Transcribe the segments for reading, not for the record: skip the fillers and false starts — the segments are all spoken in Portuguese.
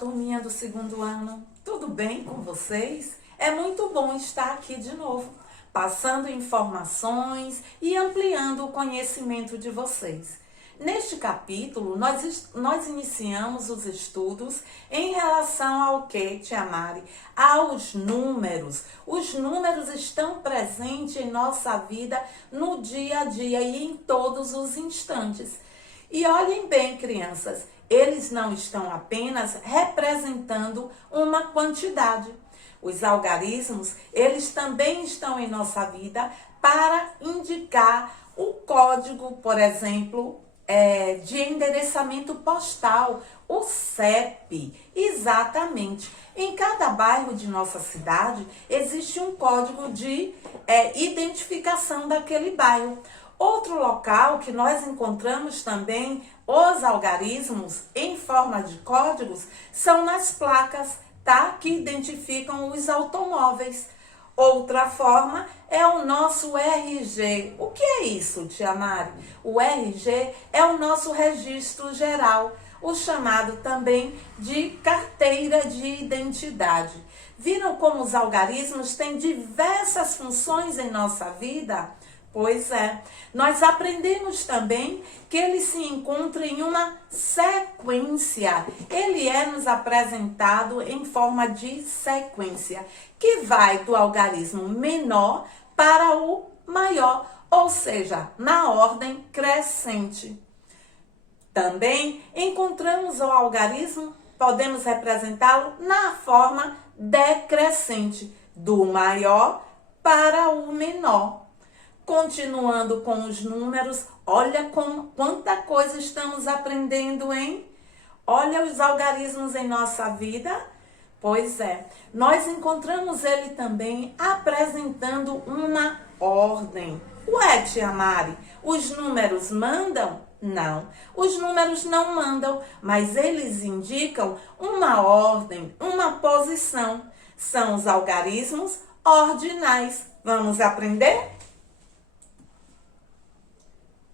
turminha do segundo ano, tudo bem com vocês? É muito bom estar aqui de novo, passando informações e ampliando o conhecimento de vocês. Neste capítulo, nós iniciamos os estudos em relação ao que, Tia Mari? Aos números. Os números estão presentes em nossa vida no dia a dia e em todos os instantes. E olhem bem, crianças, eles não estão apenas representando uma quantidade. Os algarismos, eles também estão em nossa vida para indicar o código, por exemplo, de endereçamento postal, o CEP. Exatamente. Em cada bairro de nossa cidade, existe um código de identificação daquele bairro. Outro local que nós encontramos também os algarismos em forma de códigos são nas placas, tá? Que identificam os automóveis. Outra forma é o nosso RG. O que é isso, Tia Mari? O RG é o nosso registro geral, o chamado também de carteira de identidade. Viram como os algarismos têm diversas funções em nossa vida? Pois é, nós aprendemos também que ele se encontra em uma sequência. Ele é nos apresentado em forma de sequência, que vai do algarismo menor para o maior, ou seja, na ordem crescente. Também encontramos o algarismo, podemos representá-lo na forma decrescente, do maior para o menor. Continuando com os números, olha quanta coisa estamos aprendendo, hein? Olha os algarismos em nossa vida. Pois é, nós encontramos ele também apresentando uma ordem. Ué, Tia Mari, os números mandam? Não, os números não mandam, mas eles indicam uma ordem, uma posição. São os algarismos ordinais. Vamos aprender?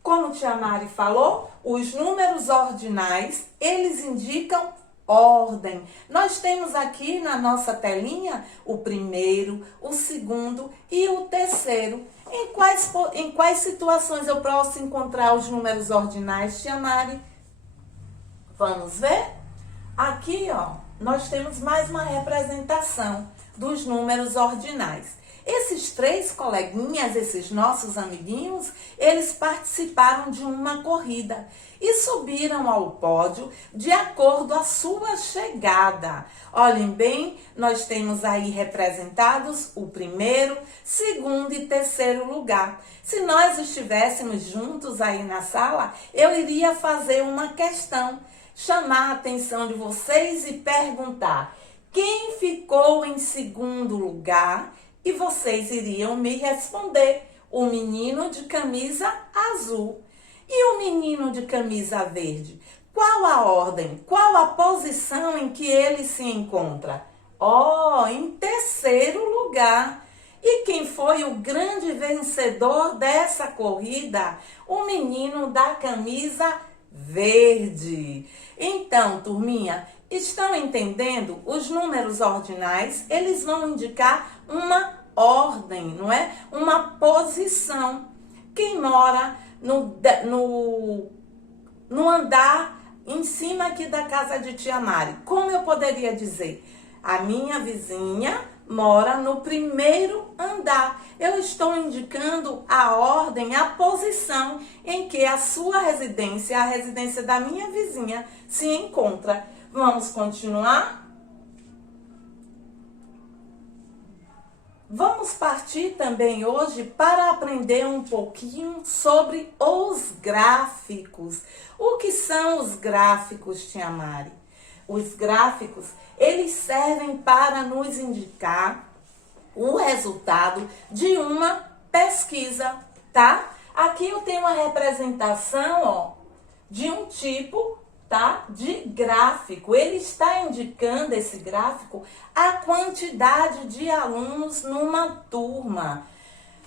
Como Tia Mari falou, os números ordinais, eles indicam ordem. Nós temos aqui na nossa telinha o primeiro, o segundo e o terceiro. Em quais situações eu posso encontrar os números ordinais, Tia Mari? Vamos ver? Aqui, ó, nós temos mais uma representação dos números ordinais. Esses três coleguinhas, esses nossos amiguinhos, eles participaram de uma corrida e subiram ao pódio de acordo à sua chegada. Olhem bem, nós temos aí representados o primeiro, segundo e terceiro lugar. Se nós estivéssemos juntos aí na sala, eu iria fazer uma questão, chamar a atenção de vocês e perguntar: quem ficou em segundo lugar? E vocês iriam me responder: o menino de camisa azul. E o menino de camisa verde? Qual a ordem? Qual a posição em que ele se encontra? Em terceiro lugar. E quem foi o grande vencedor dessa corrida? O menino da camisa verde. Então, turminha, estão entendendo? Os números ordinais, eles vão indicar uma ordem, não é? Uma posição. Quem mora no andar em cima aqui da casa de Tia Mari, como eu poderia dizer? A minha vizinha mora no primeiro andar. Eu estou indicando a ordem, a posição em que a sua residência, a residência da minha vizinha, se encontra. Vamos continuar? Vamos partir também hoje para aprender um pouquinho sobre os gráficos. O que são os gráficos, Tia Mari? Os gráficos, eles servem para nos indicar o resultado de uma pesquisa, tá? Aqui eu tenho uma representação, ó, de um tipo, tá? De gráfico. Ele está indicando, esse gráfico, a quantidade de alunos numa turma.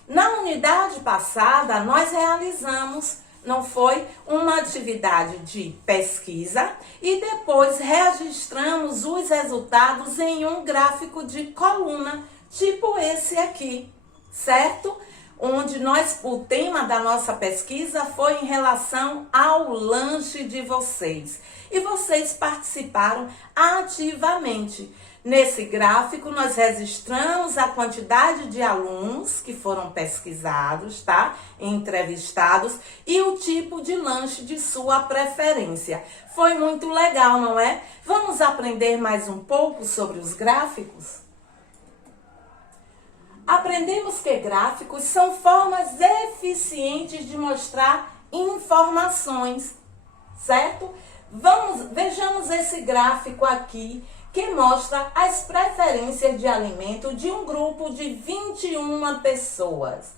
Na unidade passada, nós realizamos Não foi uma atividade de pesquisa e depois registramos os resultados em um gráfico de coluna, tipo esse aqui, certo? Onde o tema da nossa pesquisa foi em relação ao lanche de vocês. E vocês participaram ativamente. Nesse gráfico, nós registramos a quantidade de alunos que foram pesquisados, tá? Entrevistados e o tipo de lanche de sua preferência. Foi muito legal, não é? Vamos aprender mais um pouco sobre os gráficos? Aprendemos que gráficos são formas eficientes de mostrar informações, certo? Vejamos esse gráfico aqui, que mostra as preferências de alimento de um grupo de 21 pessoas.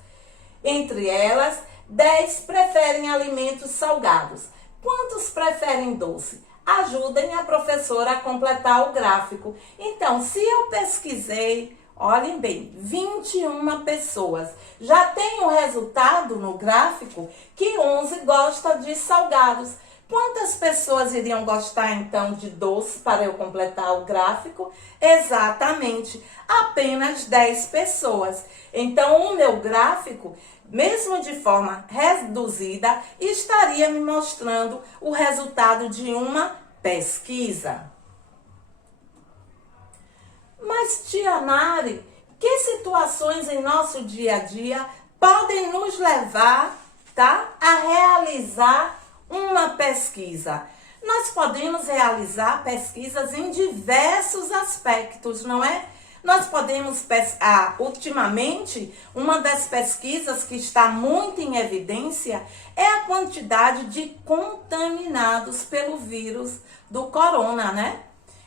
Entre elas, 10 preferem alimentos salgados. Quantos preferem doce? Ajudem a professora a completar o gráfico. Então, se eu pesquisei, olhem bem, 21 pessoas. Já tem o resultado no gráfico que 11 gostam de salgados. Quantas pessoas iriam gostar, então, de doce para eu completar o gráfico? Exatamente, apenas 10 pessoas. Então, o meu gráfico, mesmo de forma reduzida, estaria me mostrando o resultado de uma pesquisa. Mas, tia Mari, que situações em nosso dia a dia podem nos levar, tá, a realizar uma pesquisa? Nós podemos realizar pesquisas em diversos aspectos, não é? Nós podemos, ultimamente, uma das pesquisas que está muito em evidência é a quantidade de contaminados pelo vírus do corona, né?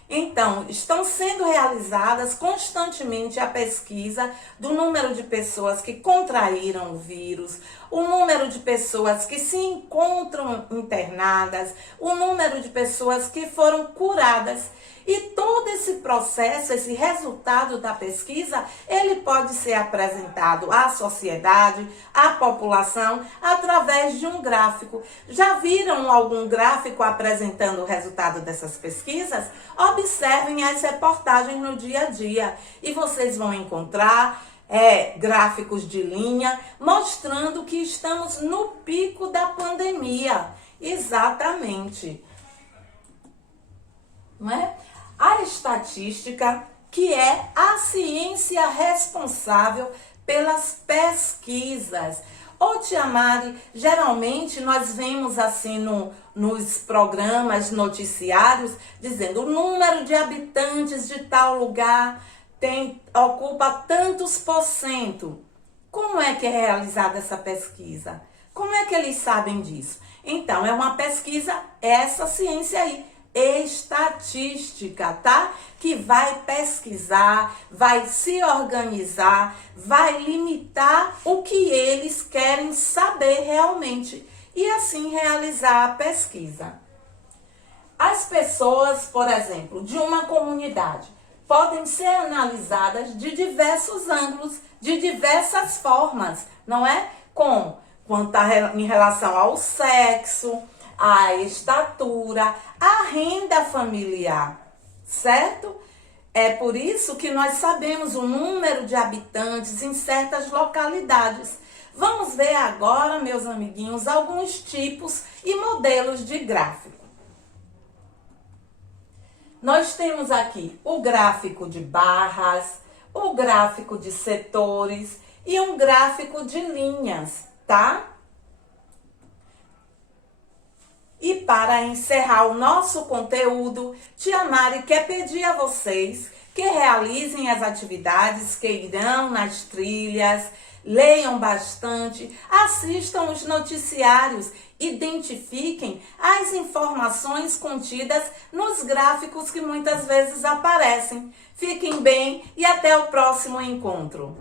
Então, estão sendo realizadas constantemente a pesquisa do número de pessoas que contraíram o vírus, o número de pessoas que se encontram internadas, o número de pessoas que foram curadas. E todo esse processo, esse resultado da pesquisa, ele pode ser apresentado à sociedade, à população, através de um gráfico. Já viram algum gráfico apresentando o resultado dessas pesquisas? Observem as reportagens no dia a dia e vocês vão encontrar gráficos de linha mostrando que estamos no pico da pandemia. Exatamente. Não é? A estatística, que é a ciência responsável pelas pesquisas. Ô, tia Mari, geralmente nós vemos assim nos programas noticiários dizendo o número de habitantes de tal lugar ocupa tantos %. Como é que é realizada essa pesquisa? Como é que eles sabem disso? Então, é uma pesquisa, essa ciência aí, estatística, tá? Que vai pesquisar, vai se organizar, vai limitar o que eles querem saber realmente e assim realizar a pesquisa. As pessoas, por exemplo, de uma comunidade podem ser analisadas de diversos ângulos, de diversas formas, não é? Em relação ao sexo, a estatura, a renda familiar, certo? É por isso que nós sabemos o número de habitantes em certas localidades. Vamos ver agora, meus amiguinhos, alguns tipos e modelos de gráfico. Nós temos aqui o gráfico de barras, o gráfico de setores e um gráfico de linhas, tá? E para encerrar o nosso conteúdo, tia Mari quer pedir a vocês que realizem as atividades que irão nas trilhas, leiam bastante, assistam os noticiários, identifiquem as informações contidas nos gráficos que muitas vezes aparecem. Fiquem bem e até o próximo encontro.